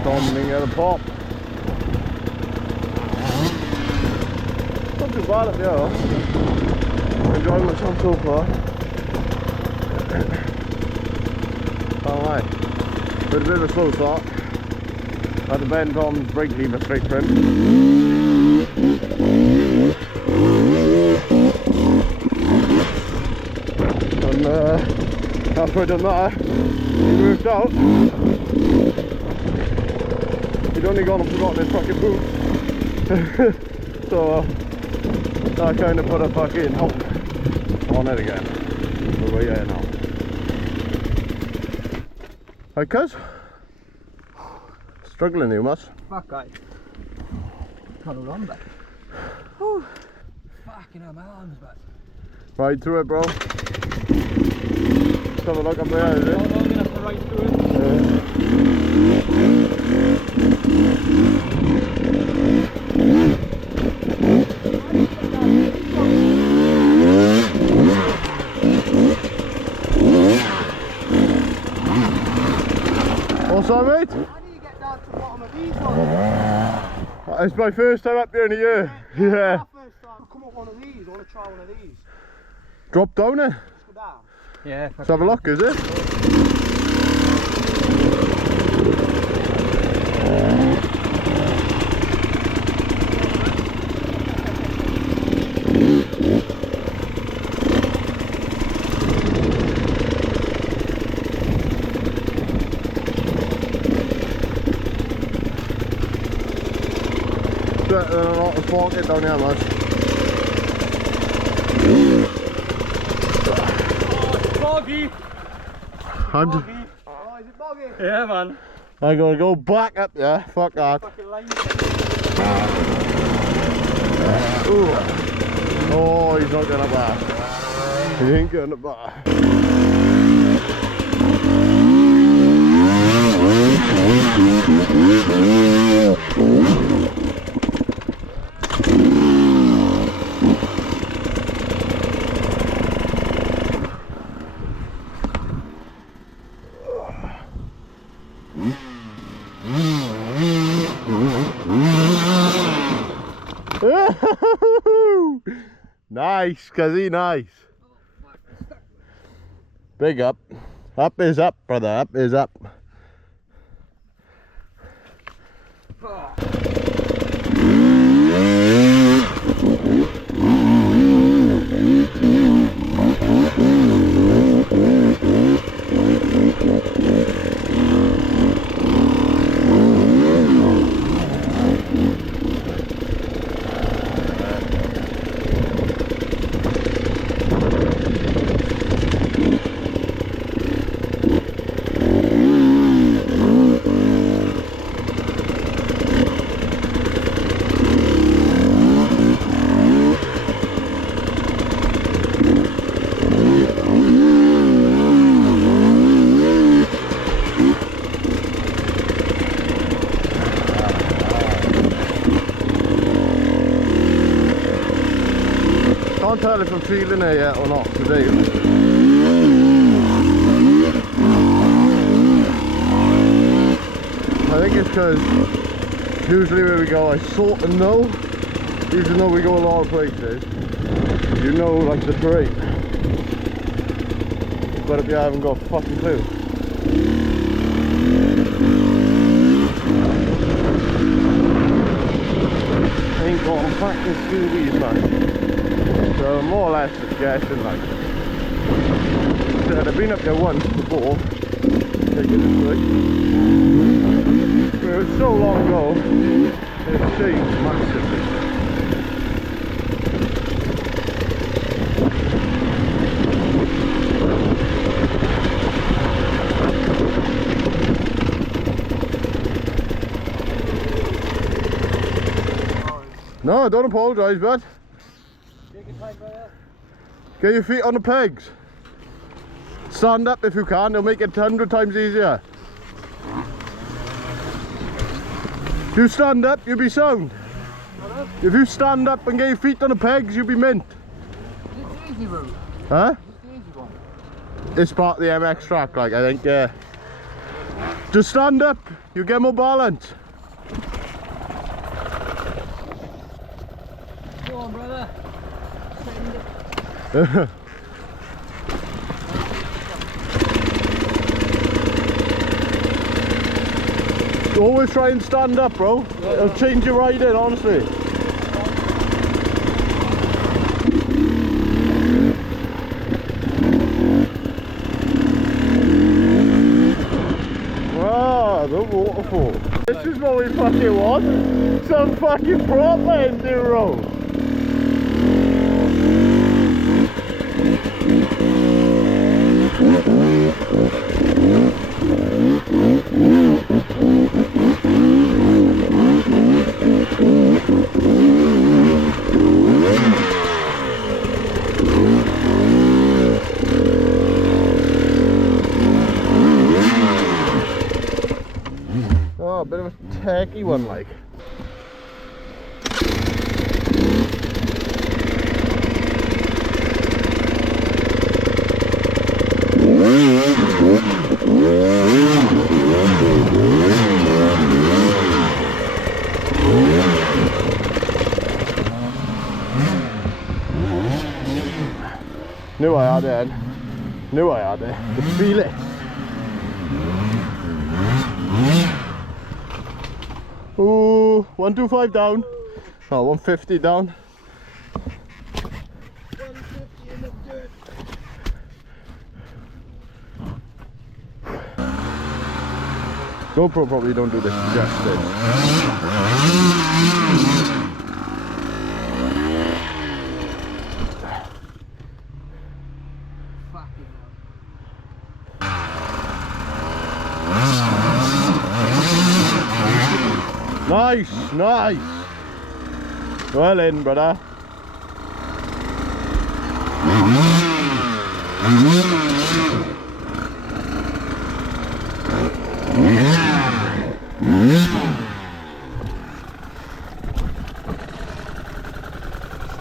Storming at a pop. Not too bad up here. Enjoying myself so far. Alright. With a bit of a slow start. Had to bend Tom's brake lever straight for him. And after I'd done that, he moved out. He'd only gone and forgotten his fucking boots. So I kind of put a fucking help on it again. So we're here now. Hi cuz? Struggling you much? Fuck guy. Can't hold on back. Fucking hell, my arms back. Ride through it, bro. Let's have a look up there, is it? I'm going to have to ride through it. What's that, mate? How do you get down to the bottom of these ones? It's my first time up here in a year. Yeah. First time. Come up one of these. I want to try one of these. Drop down it. Let's go down. Yeah. Let's have a look, is it? A lot of pocket down here, man. Boggy. I'm Boggy. Oh, is it boggy? Yeah, man. I gotta go back up there. Fuck that. Ooh. Oh, he's not going up there. He ain't going up there. Nice, cuzzy, nice. Big up. Up is up, brother. Up is up. Can't tell if I'm feeling it yet or not today. I think it's because usually where we go I sort of know, even though we go a lot of places, you know, like the terrain. But if you haven't got a fucking clue. Ain't got a fucking Scoobies, man. So more or less just guessing, like. I've been up there once before, taking this way. It was so long ago, it's changed massively. No, don't apologise, bud. Get your feet on the pegs. Stand up if you can, it'll make it 100 times easier. You stand up, you'll be sound. If you stand up and get your feet on the pegs, you'll be mint. It's the easy route. Huh? It's the easy one. It's part of the MX track, like, I think, yeah. Just stand up, you get more balance. Go on, brother. Always try and stand up, bro. It'll change your riding, honestly. Ah, the waterfall. This is what we fucking want. Some fucking proper enduro. Oh, a bit of a tacky one, like. Knew I had it. Knew I had it. Could feel it. Ooh, 125 down. Oh, 150 down. 150 in the dirt. GoPro probably don't do this justice. Fucking Nice, nice. Well in, brother.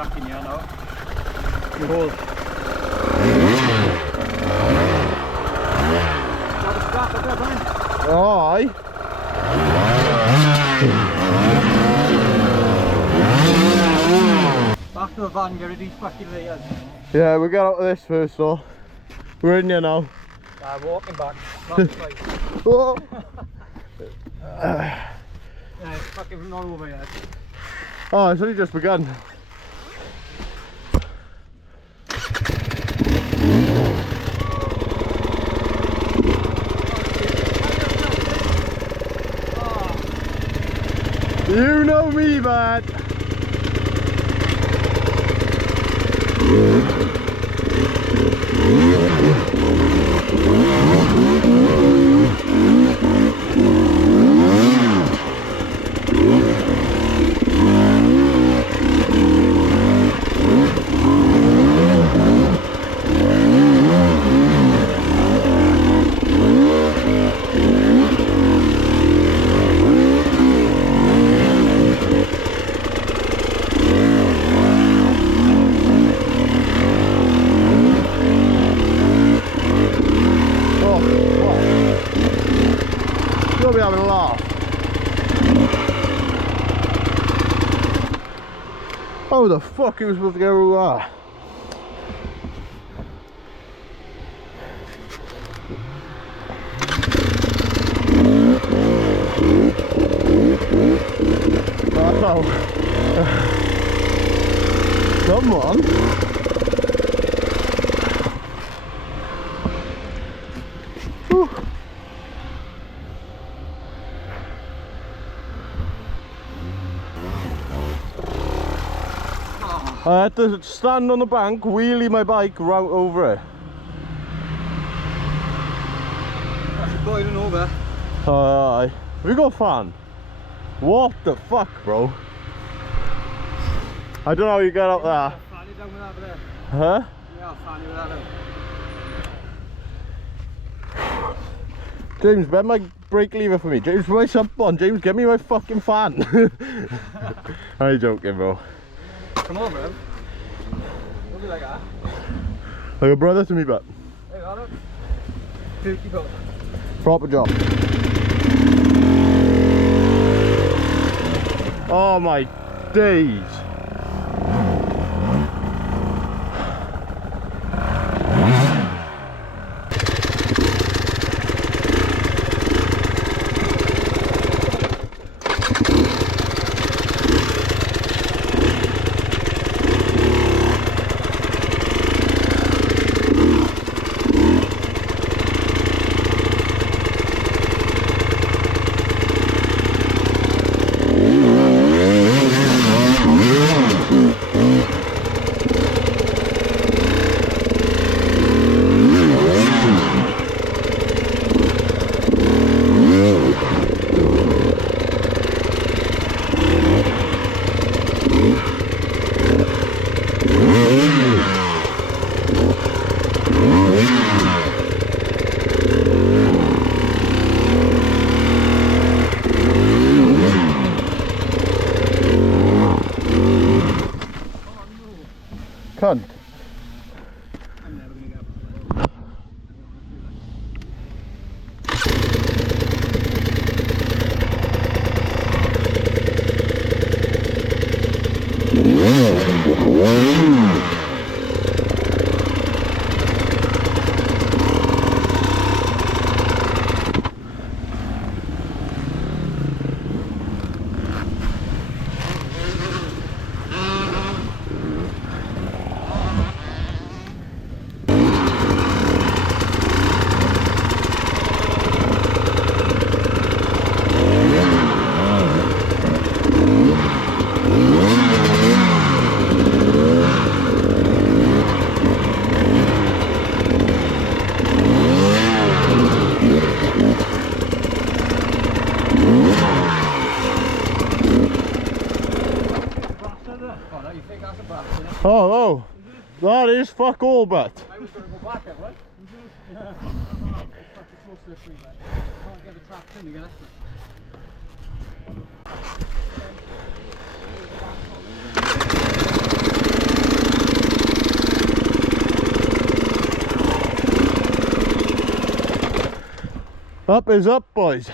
stuck in here now. Behold. Got a strap up there, Brian. Oh, aye. Back to the van, get rid of these fucking layers. Yeah, we got out of this first though. We're in here now. Walking back. Last place. Oh. Yeah, it's fucking not over yet. Oh, it's only just begun. You know me, man. You'll be having a laugh. How the fuck are we supposed to get through that? Oh. Come on. Whew. I had to stand on the bank, wheelie my bike right over it. That's boiling over. Aye. Have you got a fan? What the fuck, bro? I don't know how you get up there. Fan you down with that there. Huh? Yeah, I'll fan you with that out. James, bend my brake lever for me. James, put my sump on. James, get me my fucking fan. I'm joking, bro. Come on, bro. Don't be like that. Like a brother to me, but. Hey, got it. Turkey boat. Proper job. Oh my days. Cunt. I'm never gonna get Oh, that is fuck all, but. I was going to go back, what? Yeah. It's so slippery, man. I can't get the traction, you get it. Up is up, boys.